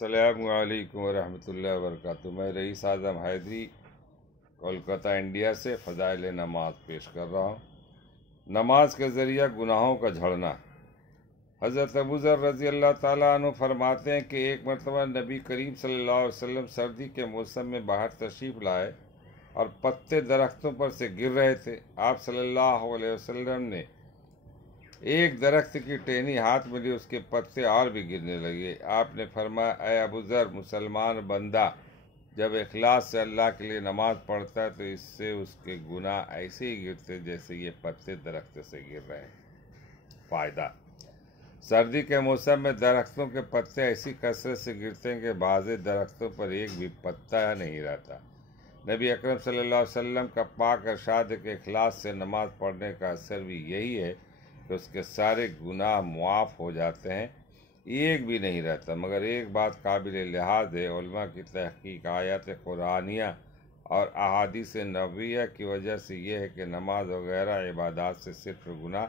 السلام علیکم ورحمۃ اللہ وبرکاتہ۔ میں رئیس اعظم حیدری کولکتہ انڈیا سے فضائل نماز پیش کر رہا ہوں۔ نماز کے ذریعہ گناہوں کا جھڑنا۔ حضرت ابو ذر رضی اللہ تعالیٰ عنہ فرماتے ہیں کہ ایک مرتبہ نبی کریم صلی اللہ علیہ وسلم سردی کے موسم میں باہر تشریف لائے اور پتے درختوں پر سے گر رہے تھے۔ آپ صلی اللہ علیہ وسلم نے ایک درخت کی ٹہنی ہاتھ میں لی، اس کے پتے اور بھی گرنے لگے۔ آپ نے فرمایا، اے ابو ذر، مسلمان بندہ جب اخلاص سے اللہ کے لیے نماز پڑھتا ہے تو اس سے اس کے گناہ ایسے ہی گرتے جیسے یہ پتے درخت سے گر رہے ہیں۔ فائدہ: سردی کے موسم میں درختوں کے پتے ایسی کثرت سے گرتے ہیں کہ بعض درختوں پر ایک بھی پتا نہیں رہتا۔ نبی اکرم صلی اللہ علیہ وسلم کا پاک ارشاد ہے کہ اخلاص سے نماز پڑھنے کا اثر بھی یہی ہے کہ اس کے سارے گناہ معاف ہو جاتے ہیں، ایک بھی نہیں رہتا۔ مگر ایک بات قابل لحاظ ہے، علماء کی تحقیق آیات قرآنیہ اور احادیث نبویہ کی وجہ سے یہ ہے کہ نماز وغیرہ عبادات سے صرف گناہ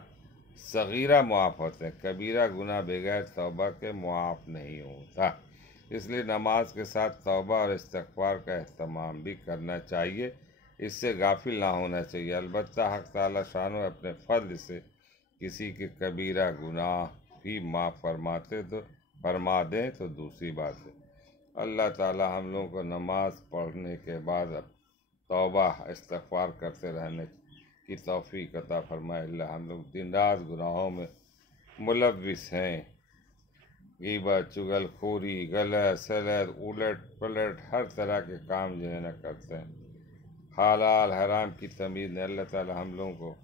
صغیرہ معاف ہوتے ہیں، کبیرہ گناہ بغیر توبہ کے معاف نہیں ہوتا۔ اس لیے نماز کے ساتھ توبہ اور استغفار کا اہتمام بھی کرنا چاہیے، اس سے غافل نہ ہونا چاہیے۔ البتہ حق تعالی شانہ اپنے فضل سے کسی کے کبیرہ گناہ بھی معاف فرما دیں تو دوسری بات ہے۔ اللہ تعالی ہم لوگوں کو نماز پڑھنے کے بعد اب توبہ استغفار کرتے رہنے کی توفیق عطا فرمائے۔ اللہ، ہم لوگ دن رات گناہوں میں ملوث ہیں، غیبت، چغل خوری، غلط سلط، الٹ پلٹ، ہر طرح کے کام جو ہے نا کرتے ہیں۔ حلال حرام کی تمیز نے اللہ تعالی ہم لوگوں کو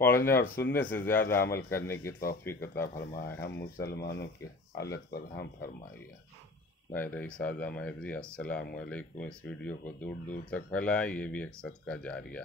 پڑھنے اور سننے سے زیادہ عمل کرنے کی توفیق عطا فرمائے۔ ہم مسلمانوں کی حالت پر رحم فرمائیے۔ میں رئیس اعظم حیدری، السلام علیکم۔ اس ویڈیو کو دور دور تک پھیلائیں، یہ بھی ایک صدقہ جاریہ۔